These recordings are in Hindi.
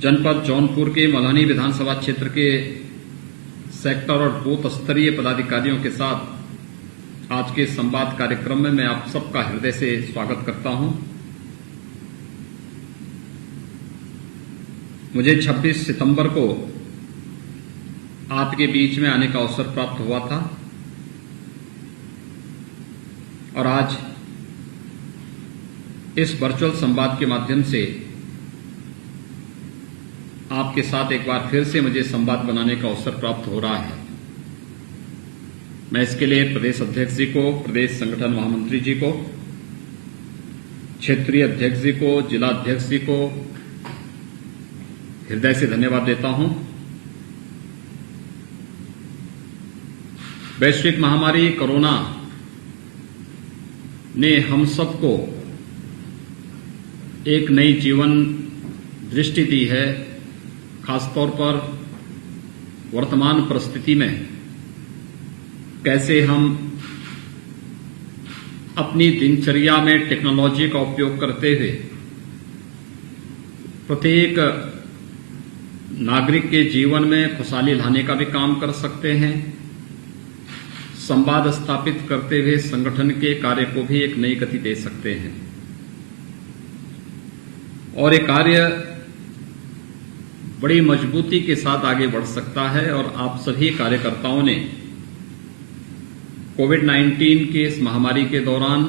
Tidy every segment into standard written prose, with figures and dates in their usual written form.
जनपद जौनपुर के मल्हानी विधानसभा क्षेत्र के सेक्टर और बूथ स्तरीय पदाधिकारियों के साथ आज के संवाद कार्यक्रम में मैं आप सबका हृदय से स्वागत करता हूं। मुझे 26 सितंबर को आपके बीच में आने का अवसर प्राप्त हुआ था और आज इस वर्चुअल संवाद के माध्यम से आपके साथ एक बार फिर से मुझे संवाद बनाने का अवसर प्राप्त हो रहा है। मैं इसके लिए प्रदेश अध्यक्ष जी को, प्रदेश संगठन महामंत्री जी को, क्षेत्रीय अध्यक्ष जी को, जिला अध्यक्ष जी को हृदय से धन्यवाद देता हूं। वैश्विक महामारी कोरोना ने हम सबको एक नई जीवन दृष्टि दी है। खासतौर पर वर्तमान परिस्थिति में कैसे हम अपनी दिनचर्या में टेक्नोलॉजी का उपयोग करते हुए प्रत्येक नागरिक के जीवन में खुशहाली लाने का भी काम कर सकते हैं। संवाद स्थापित करते हुए संगठन के कार्य को भी एक नई गति दे सकते हैं और ये कार्य बड़ी मजबूती के साथ आगे बढ़ सकता है। और आप सभी कार्यकर्ताओं ने कोविड-19 के इस महामारी के दौरान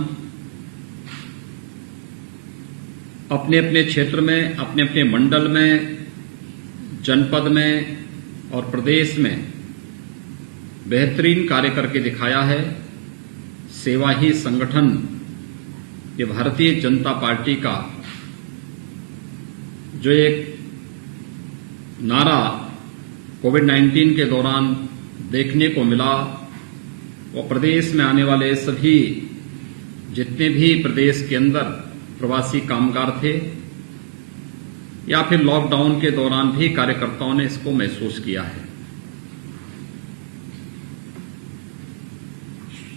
अपने अपने क्षेत्र में, अपने अपने मंडल में, जनपद में और प्रदेश में बेहतरीन कार्य करके दिखाया है। सेवा ही संगठन, ये भारतीय जनता पार्टी का जो एक नारा कोविड-19 के दौरान देखने को मिला, वो प्रदेश में आने वाले सभी जितने भी प्रदेश के अंदर प्रवासी कामगार थे या फिर लॉकडाउन के दौरान भी कार्यकर्ताओं ने इसको महसूस किया है।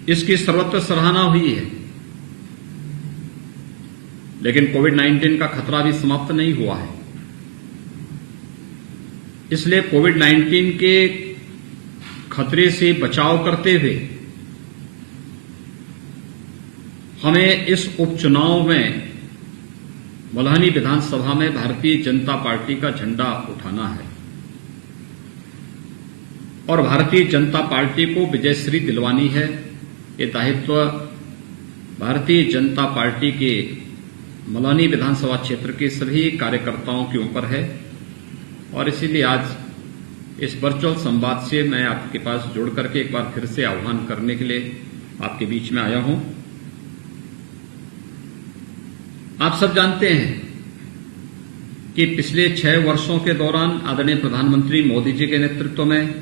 इसकी सर्वत्र सराहना हुई है, लेकिन कोविड-19 का खतरा भी समाप्त नहीं हुआ है। इसलिए कोविड-19 के खतरे से बचाव करते हुए हमें इस उपचुनाव में मल्हानी विधानसभा में भारतीय जनता पार्टी का झंडा उठाना है और भारतीय जनता पार्टी को विजयश्री दिलवानी है। ये दायित्व भारतीय जनता पार्टी के मल्हानी विधानसभा क्षेत्र के सभी कार्यकर्ताओं के ऊपर है और इसीलिए आज इस वर्चुअल संवाद से मैं आपके पास जुड़ करके एक बार फिर से आह्वान करने के लिए आपके बीच में आया हूं। आप सब जानते हैं कि पिछले 6 वर्षों के दौरान आदरणीय प्रधानमंत्री मोदी जी के नेतृत्व में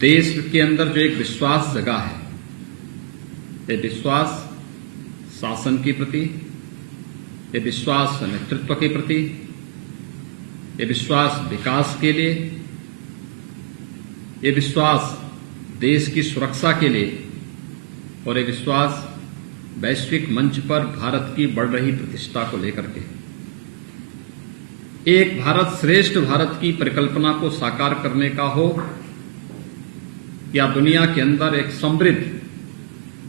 देश के अंदर जो एक विश्वास जगा है, ये विश्वास शासन के प्रति, ये विश्वास नेतृत्व के प्रति, ये विश्वास विकास के लिए, ये विश्वास देश की सुरक्षा के लिए और ये विश्वास वैश्विक मंच पर भारत की बढ़ रही प्रतिष्ठा को लेकर के एक भारत श्रेष्ठ भारत की परिकल्पना को साकार करने का हो या दुनिया के अंदर एक समृद्ध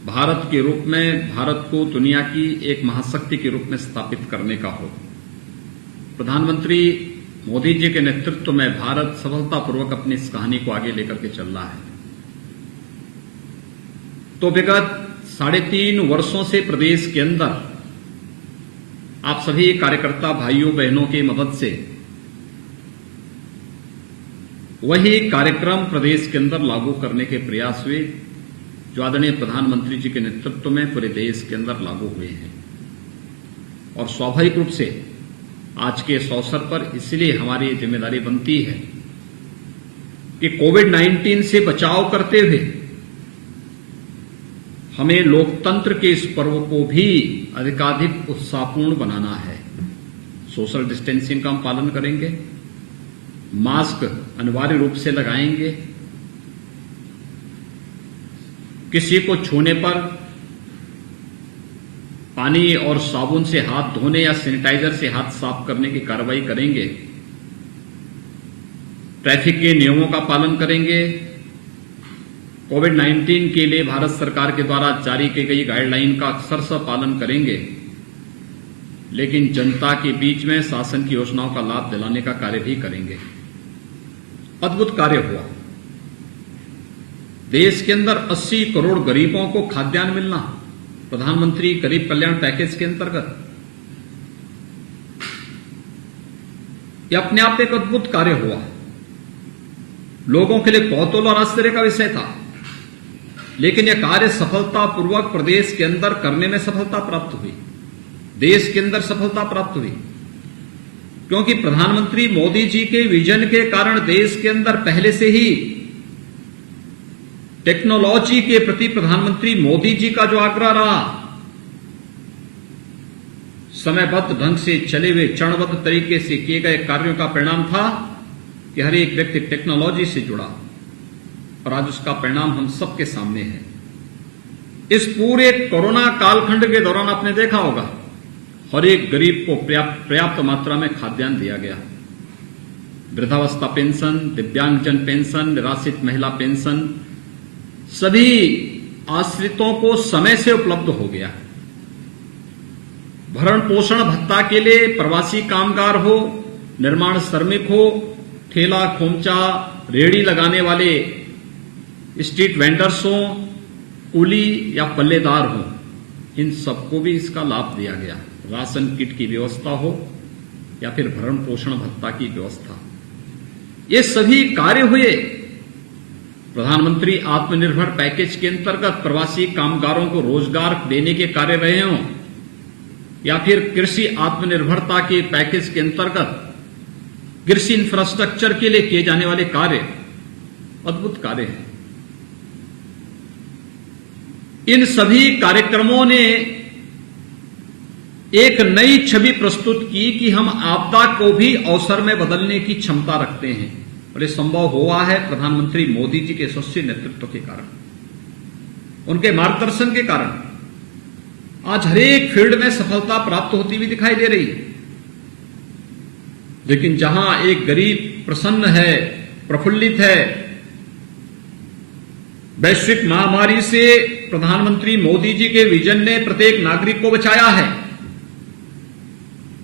भारत के रूप में भारत को दुनिया की एक महाशक्ति के रूप में स्थापित करने का हो। प्रधानमंत्री मोदी जी के नेतृत्व में भारत सफलतापूर्वक अपनी इस कहानी को आगे लेकर के चल रहा है। तो विगत 3.5 वर्षों से प्रदेश के अंदर आप सभी कार्यकर्ता भाइयों बहनों की मदद से वही कार्यक्रम प्रदेश के अंदर लागू करने के प्रयास हुए जो आदरणीय प्रधानमंत्री जी के नेतृत्व में पूरे देश के अंदर लागू हुए हैं। और स्वाभाविक रूप से आज के इस अवसर पर इसलिए हमारी जिम्मेदारी बनती है कि कोविड-19 से बचाव करते हुए हमें लोकतंत्र के इस पर्व को भी अधिकाधिक उत्साहपूर्ण बनाना है। सोशल डिस्टेंसिंग का हम पालन करेंगे, मास्क अनिवार्य रूप से लगाएंगे, किसी को छूने पर पानी और साबुन से हाथ धोने या सैनिटाइजर से हाथ साफ करने की कार्रवाई करेंगे, ट्रैफिक के नियमों का पालन करेंगे, कोविड-19 के लिए भारत सरकार के द्वारा जारी की गई गाइडलाइन का अक्षरशः पालन करेंगे, लेकिन जनता के बीच में शासन की योजनाओं का लाभ दिलाने का कार्य भी करेंगे। अद्भुत कार्य हुआ। देश के अंदर 80 करोड़ गरीबों को खाद्यान्न मिलना, प्रधानमंत्री गरीब कल्याण पैकेज के अंतर्गत, यह अपने आप एक अद्भुत कार्य हुआ। लोगों के लिए कौतूहल और आश्चर्य का विषय था, लेकिन यह कार्य सफलतापूर्वक प्रदेश के अंदर करने में सफलता प्राप्त हुई, देश के अंदर सफलता प्राप्त हुई, क्योंकि प्रधानमंत्री मोदी जी के विजन के कारण देश के अंदर पहले से ही टेक्नोलॉजी के प्रति प्रधानमंत्री मोदी जी का जो आग्रह रहा, समयबद्ध ढंग से चले हुए चरणबद्ध तरीके से किए गए कार्यों का परिणाम था कि हर एक व्यक्ति टेक्नोलॉजी से जुड़ा, और आज उसका परिणाम हम सबके सामने है। इस पूरे कोरोना कालखंड के दौरान आपने देखा होगा, हर एक गरीब को पर्याप्त मात्रा में खाद्यान्न दिया गया। वृद्धावस्था पेंशन, दिव्यांगजन पेंशन, निराश्रित महिला पेंशन, सभी आश्रितों को समय से उपलब्ध हो गया। भरण पोषण भत्ता के लिए प्रवासी कामगार हो, निर्माण श्रमिक हो, ठेला खोमचा रेहड़ी लगाने वाले स्ट्रीट वेंडर्स हो, कुली या पल्लेदार हो, इन सबको भी इसका लाभ दिया गया। राशन किट की व्यवस्था हो या फिर भरण पोषण भत्ता की व्यवस्था, ये सभी कार्य हुए। प्रधानमंत्री आत्मनिर्भर पैकेज के अंतर्गत प्रवासी कामगारों को रोजगार देने के कार्य रहे हों, या फिर कृषि आत्मनिर्भरता के पैकेज के अंतर्गत कृषि इंफ्रास्ट्रक्चर के लिए किए जाने वाले कार्य, अद्भुत कार्य हैं। इन सभी कार्यक्रमों ने एक नई छवि प्रस्तुत की कि हम आपदा को भी अवसर में बदलने की क्षमता रखते हैं, और ये संभव हुआ है प्रधानमंत्री मोदी जी के यशस्वी नेतृत्व के कारण, उनके मार्गदर्शन के कारण। आज हरेक फील्ड में सफलता प्राप्त होती हुई दिखाई दे रही है। लेकिन जहां एक गरीब प्रसन्न है, प्रफुल्लित है, वैश्विक महामारी से प्रधानमंत्री मोदी जी के विजन ने प्रत्येक नागरिक को बचाया है,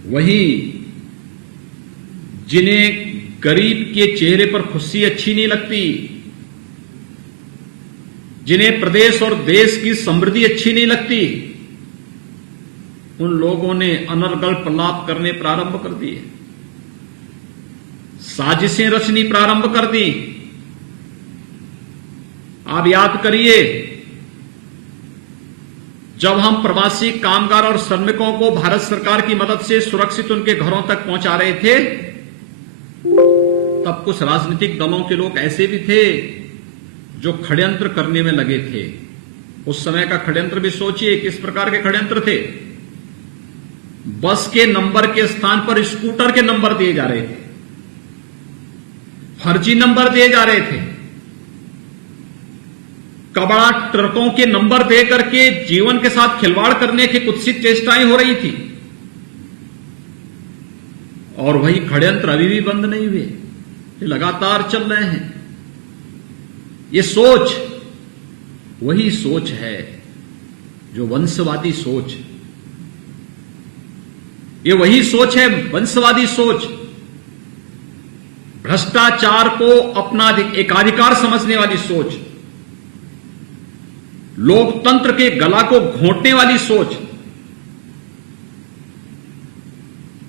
वहीं जिन्हें गरीब के चेहरे पर खुशी अच्छी नहीं लगती, जिन्हें प्रदेश और देश की समृद्धि अच्छी नहीं लगती, उन लोगों ने अनर्गल प्रलाप करने प्रारंभ कर दिए, साजिशें रचनी प्रारंभ कर दी। आप याद करिए, जब हम प्रवासी कामगार और श्रमिकों को भारत सरकार की मदद से सुरक्षित उनके घरों तक पहुंचा रहे थे, तब कुछ राजनीतिक दलों के लोग ऐसे भी थे जो षड्यंत्र करने में लगे थे। उस समय का षड्यंत्र भी सोचिए, किस प्रकार के षड्यंत्र थे। बस के नंबर के स्थान पर स्कूटर के नंबर दिए जा रहे थे, फर्जी नंबर दिए जा रहे थे, कबाड़ ट्रकों के नंबर दे करके जीवन के साथ खिलवाड़ करने की कुत्सित चेष्टाएं हो रही थी। और वही षड्यंत्र अभी भी बंद नहीं हुए, ये लगातार चल रहे हैं। ये सोच वही सोच है जो वंशवादी सोच, ये वही सोच है वंशवादी सोच, भ्रष्टाचार को अपना एकाधिकार समझने वाली सोच, लोकतंत्र के गला को घोंटने वाली सोच,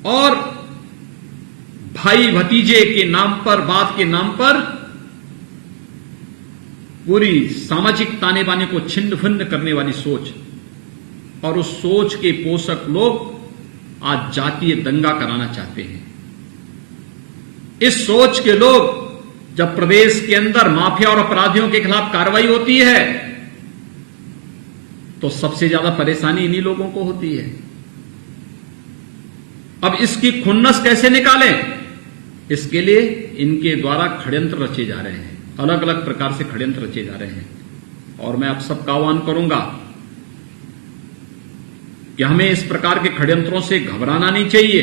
और भाई भतीजे के नाम पर, बात के नाम पर पूरी सामाजिक ताने बाने को छिन्न भिन्न करने वाली सोच। और उस सोच के पोषक लोग आज जातीय दंगा कराना चाहते हैं। इस सोच के लोग जब प्रदेश के अंदर माफिया और अपराधियों के खिलाफ कार्रवाई होती है, तो सबसे ज्यादा परेशानी इन्हीं लोगों को होती है। अब इसकी खुन्नस कैसे निकालें? इसके लिए इनके द्वारा षड्यंत्र रचे जा रहे हैं, अलग अलग प्रकार से षड्यंत्र रचे जा रहे हैं। और मैं आप सबका आह्वान करूंगा कि हमें इस प्रकार के षड्यंत्रों से घबराना नहीं चाहिए।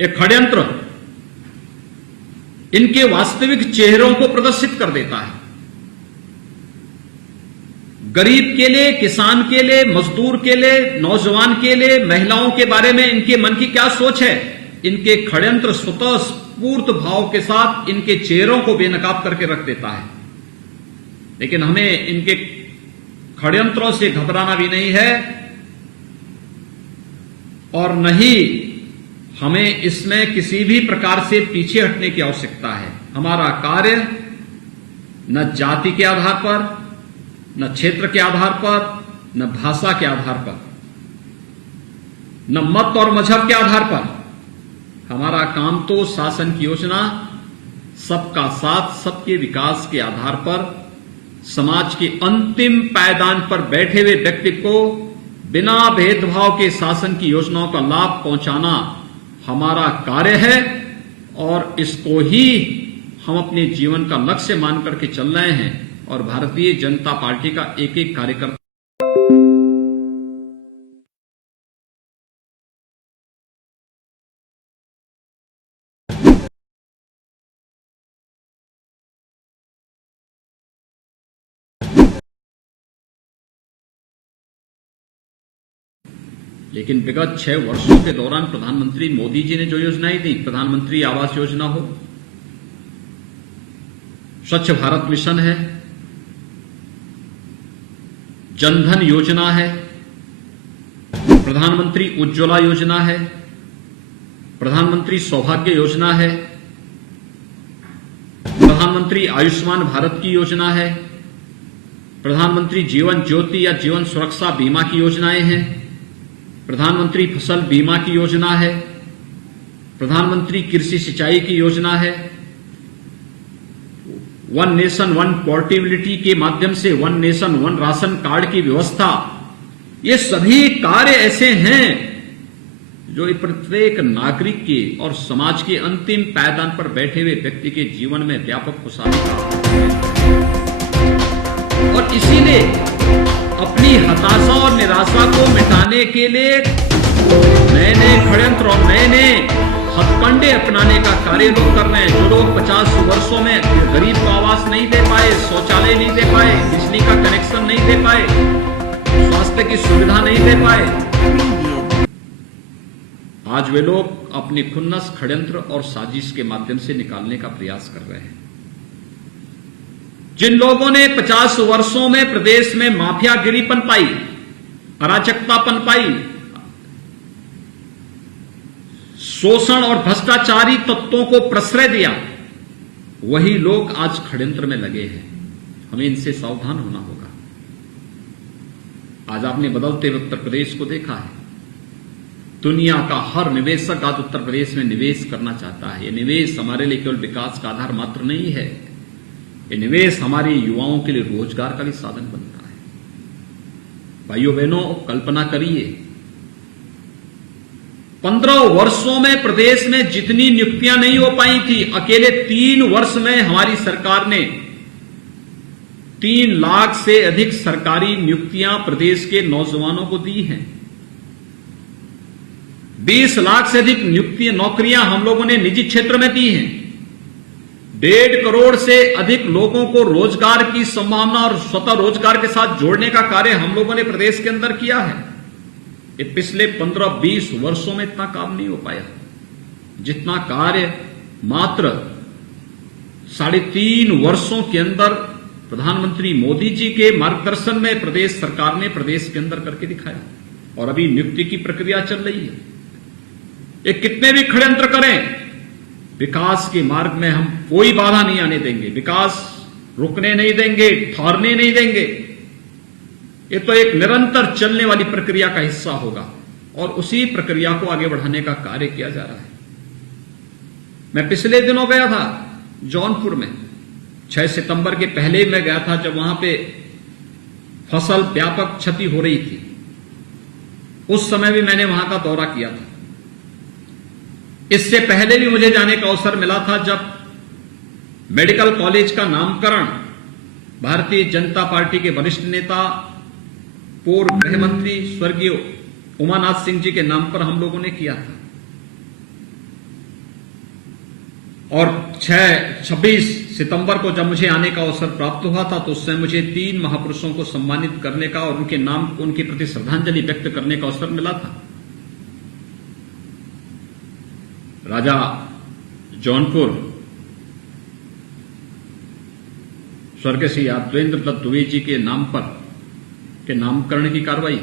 एक षड्यंत्र इनके वास्तविक चेहरों को प्रदर्शित कर देता है। गरीब के लिए, किसान के लिए, मजदूर के लिए, नौजवान के लिए, महिलाओं के बारे में इनके मन की क्या सोच है, इनके षड्यंत्र स्वतः स्फूर्त भाव के साथ इनके चेहरों को बेनकाब करके रख देता है। लेकिन हमें इनके षड्यंत्रों से घबराना भी नहीं है और न ही हमें इसमें किसी भी प्रकार से पीछे हटने की आवश्यकता है। हमारा कार्य न जाति के आधार पर, न क्षेत्र के आधार पर, न भाषा के आधार पर, न मत और मजहब के आधार पर, हमारा काम तो शासन की योजना सबका साथ सबके विकास के आधार पर समाज के अंतिम पायदान पर बैठे हुए व्यक्ति को बिना भेदभाव के शासन की योजनाओं का लाभ पहुंचाना हमारा कार्य है और इसको ही हम अपने जीवन का लक्ष्य मान करके चल रहे हैं। और भारतीय जनता पार्टी का एक एक कार्यकर्ता लेकिन विगत 6 वर्षों के दौरान प्रधानमंत्री मोदी जी ने जो योजनाएं दी, प्रधानमंत्री आवास योजना हो, स्वच्छ भारत मिशन है, जनधन योजना है, प्रधानमंत्री उज्ज्वला योजना है, प्रधानमंत्री सौभाग्य योजना है, प्रधानमंत्री आयुष्मान भारत की योजना है, प्रधानमंत्री जीवन ज्योति या जीवन सुरक्षा बीमा की योजनाएं हैं, प्रधानमंत्री फसल बीमा की योजना है, प्रधानमंत्री कृषि सिंचाई की योजना है, वन नेशन वन पोर्टेबिलिटी के माध्यम से one nation one ration card की व्यवस्था, ये सभी कार्य ऐसे हैं जो प्रत्येक नागरिक के और समाज के अंतिम पायदान पर बैठे हुए व्यक्ति के जीवन में व्यापक खुशहाली और इसीलिए अपनी हताशा और निराशा को मिटाने के लिए नए नए षड्यंत्र और नए नए हथकंडे अपनाने का कार्य लोग कर रहे हैं। जो लोग 50 वर्षों में गरीब को आवास नहीं दे पाए, शौचालय नहीं दे पाए, बिजली का कनेक्शन नहीं दे पाए, स्वास्थ्य की सुविधा नहीं दे पाए, आज वे लोग अपनी खुन्नस षड्यंत्र और साजिश के माध्यम से निकालने का प्रयास कर रहे हैं। जिन लोगों ने 50 वर्षों में प्रदेश में माफियागिरी पनपाई, अराजकता पनपाई, शोषण और भ्रष्टाचारी तत्वों को प्रश्रय दिया, वही लोग आज षड्यंत्र में लगे हैं। हमें इनसे सावधान होना होगा। आज आपने बदलते हुए उत्तर प्रदेश को देखा है। दुनिया का हर निवेशक आज उत्तर प्रदेश में निवेश करना चाहता है। ये निवेश हमारे लिए केवल विकास का आधार मात्र नहीं है, ये निवेश हमारे युवाओं के लिए रोजगार का भी साधन बनता है। भाइयों बहनों, कल्पना करिए 15 वर्षों में प्रदेश में जितनी नियुक्तियां नहीं हो पाई थी, अकेले 3 वर्ष में हमारी सरकार ने 3 लाख से अधिक सरकारी नियुक्तियां प्रदेश के नौजवानों को दी हैं। 20 लाख से अधिक नौकरियां हम लोगों ने निजी क्षेत्र में दी हैं। 1.5 करोड़ से अधिक लोगों को रोजगार की संभावना और स्वतः रोजगार के साथ जोड़ने का कार्य हम लोगों ने प्रदेश के अंदर किया है। ये पिछले 15-20 वर्षों में इतना काम नहीं हो पाया जितना कार्य मात्र 3.5 वर्षों के अंदर प्रधानमंत्री मोदी जी के मार्गदर्शन में प्रदेश सरकार ने प्रदेश के अंदर करके दिखाया। और अभी नियुक्ति की प्रक्रिया चल रही है। ये कितने भी षड्यंत्र करें, विकास के मार्ग में हम कोई बाधा नहीं आने देंगे, विकास रुकने नहीं देंगे, ठहरने नहीं देंगे। ये तो एक निरंतर चलने वाली प्रक्रिया का हिस्सा होगा और उसी प्रक्रिया को आगे बढ़ाने का कार्य किया जा रहा है। मैं पिछले दिनों गया था जौनपुर में, 6 सितंबर के पहले मैं गया था जब वहां पे फसल व्यापक क्षति हो रही थी। उस समय भी मैंने वहां का दौरा किया था। इससे पहले भी मुझे जाने का अवसर मिला था जब मेडिकल कॉलेज का नामकरण भारतीय जनता पार्टी के वरिष्ठ नेता पूर्व गृह मंत्री स्वर्गीय उमानाथ सिंह जी के नाम पर हम लोगों ने किया था। और 26 सितंबर को जब मुझे आने का अवसर प्राप्त हुआ था तो उस समय मुझे 3 महापुरुषों को सम्मानित करने का और उनके नाम, उनके प्रति श्रद्धांजलि व्यक्त करने का अवसर मिला था। राजा जौनपुर स्वर्गीय श्री यादवेंद्र दत्त द्विवेदी जी के नाम पर के नामकरण की कार्रवाई,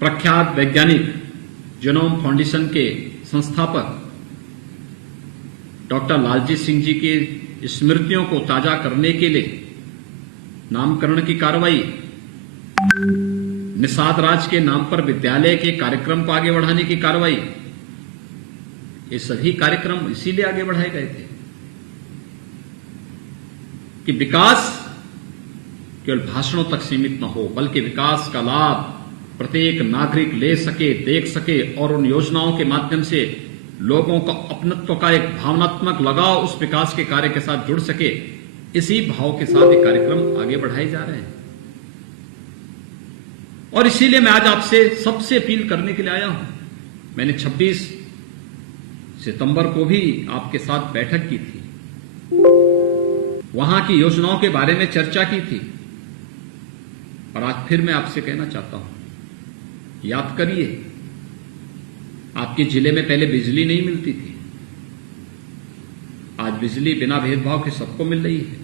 प्रख्यात वैज्ञानिक जीनोम फाउंडेशन के संस्थापक डॉक्टर लालजी सिंह जी की स्मृतियों को ताजा करने के लिए नामकरण की कार्रवाई, निषाद राज के नाम पर विद्यालय के कार्यक्रम को आगे बढ़ाने की कार्रवाई, ये सभी कार्यक्रम इसीलिए आगे बढ़ाए गए थे कि विकास केवल भाषणों तक सीमित न हो, बल्कि विकास का लाभ प्रत्येक नागरिक ले सके, देख सके और उन योजनाओं के माध्यम से लोगों का अपनत्व का एक भावनात्मक लगाव उस विकास के कार्य के साथ जुड़ सके। इसी भाव के साथ ये कार्यक्रम आगे बढ़ाए जा रहे हैं। और इसीलिए मैं आज आपसे सबसे अपील करने के लिए आया हूं। मैंने 26 सितंबर को भी आपके साथ बैठक की थी, वहां की योजनाओं के बारे में चर्चा की थी। और आज फिर मैं आपसे कहना चाहता हूं, याद करिए, आपके जिले में पहले बिजली नहीं मिलती थी, आज बिजली बिना भेदभाव के सबको मिल रही है।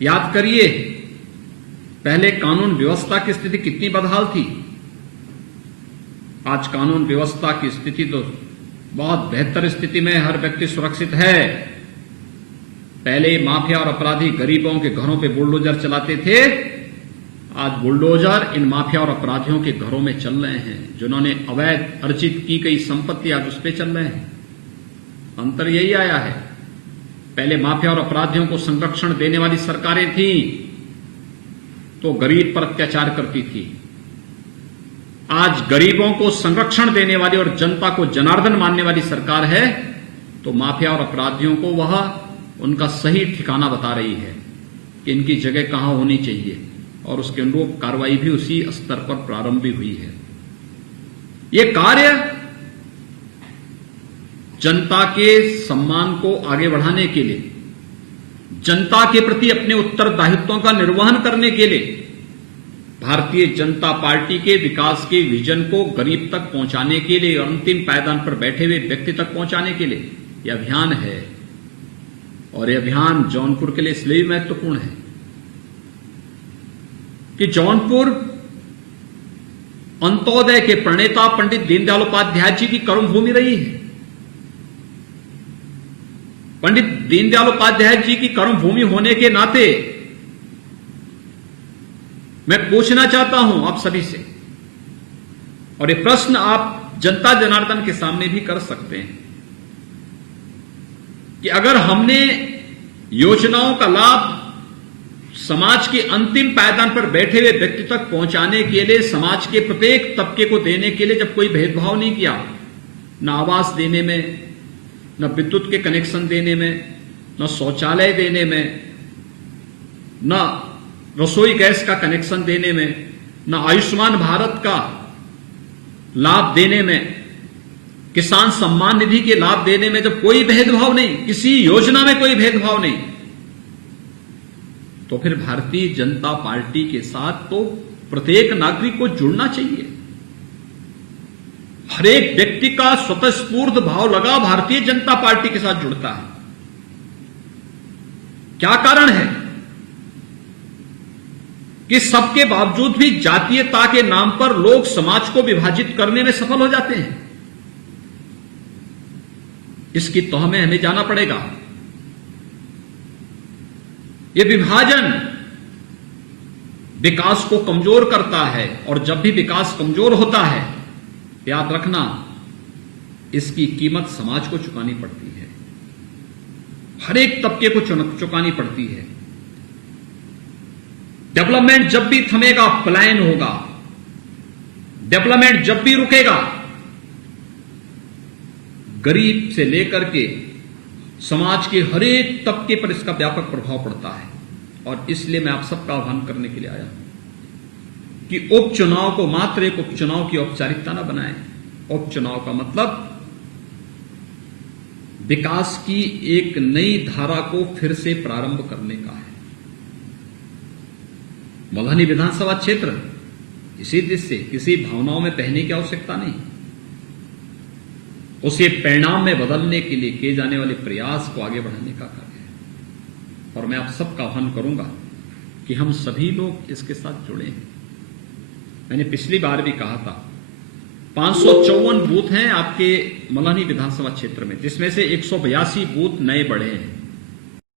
याद करिए, पहले कानून व्यवस्था की स्थिति कितनी बदहाल थी, आज कानून व्यवस्था की स्थिति तो बहुत बेहतर स्थिति में, हर व्यक्ति सुरक्षित है। पहले माफिया और अपराधी गरीबों के घरों पे बुलडोजर चलाते थे, आज बुलडोजर इन माफिया और अपराधियों के घरों में चल रहे हैं, जिन्होंने अवैध अर्जित की गई संपत्ति आज उस पर चल रहे हैं। अंतर यही आया है, पहले माफिया और अपराधियों को संरक्षण देने वाली सरकारें थीं तो गरीब पर अत्याचार करती थी। आज गरीबों को संरक्षण देने वाली और जनता को जनार्दन मानने वाली सरकार है तो माफिया और अपराधियों को वह उनका सही ठिकाना बता रही है कि इनकी जगह कहां होनी चाहिए, और उसके अनुरूप कार्रवाई भी उसी स्तर पर प्रारंभ भी हुई है। यह कार्य जनता के सम्मान को आगे बढ़ाने के लिए, जनता के प्रति अपने उत्तरदायित्वों का निर्वहन करने के लिए, भारतीय जनता पार्टी के विकास के विजन को गरीब तक पहुंचाने के लिए, अंतिम पायदान पर बैठे हुए व्यक्ति तक पहुंचाने के लिए यह अभियान है। और यह अभियान जौनपुर के लिए इसलिए महत्वपूर्ण है कि जौनपुर अंत्योदय के प्रणेता पंडित दीनदयाल उपाध्याय जी की कर्मभूमि रही है। पंडित दीनदयाल उपाध्याय जी की कर्मभूमि होने के नाते मैं पूछना चाहता हूं आप सभी से, और ये प्रश्न आप जनता जनार्दन के सामने भी कर सकते हैं, कि अगर हमने योजनाओं का लाभ समाज के अंतिम पायदान पर बैठे हुए व्यक्ति तक पहुंचाने के लिए, समाज के प्रत्येक तबके को देने के लिए जब कोई भेदभाव नहीं किया, न आवास देने में, न विद्युत के कनेक्शन देने में, न शौचालय देने में, न रसोई गैस का कनेक्शन देने में, न आयुष्मान भारत का लाभ देने में, किसान सम्मान निधि के लाभ देने में जब कोई भेदभाव नहीं, किसी योजना में कोई भेदभाव नहीं, तो फिर भारतीय जनता पार्टी के साथ तो प्रत्येक नागरिक को जुड़ना चाहिए। हर एक व्यक्ति का स्वतःस्फूर्त भाव लगा भारतीय जनता पार्टी के साथ जुड़ता है। क्या कारण है कि सबके बावजूद भी जातीयता के नाम पर लोग समाज को विभाजित करने में सफल हो जाते हैं? इसकी तह में हमें जाना पड़ेगा। यह विभाजन विकास को कमजोर करता है, और जब भी विकास कमजोर होता है, याद रखना, इसकी कीमत समाज को चुकानी पड़ती है, हर एक तबके को चुकानी पड़ती है। डेवलपमेंट जब भी थमेगा पलायन होगा, डेवलपमेंट जब भी रुकेगा गरीब से लेकर के समाज के हर एक तबके पर इसका व्यापक प्रभाव पड़ता है। और इसलिए मैं आप सबका आह्वान करने के लिए आया हूं कि उपचुनाव को मात्र एक उपचुनाव की औपचारिकता न बनाएं। उपचुनाव का मतलब विकास की एक नई धारा को फिर से प्रारंभ करने का है। मल्हानी विधानसभा क्षेत्र इसी दृष्टि से किसी भावनाओं में बहने की आवश्यकता नहीं, उसे परिणाम में बदलने के लिए किए जाने वाले प्रयास को आगे बढ़ाने का कार्य है। और मैं आप सबका आह्वान करूंगा कि हम सभी लोग इसके साथ जुड़े हैं। मैंने पिछली बार भी कहा था 554 बूथ हैं आपके मल्हानी विधानसभा क्षेत्र में, जिसमें से 182 बूथ नए बढ़े हैं।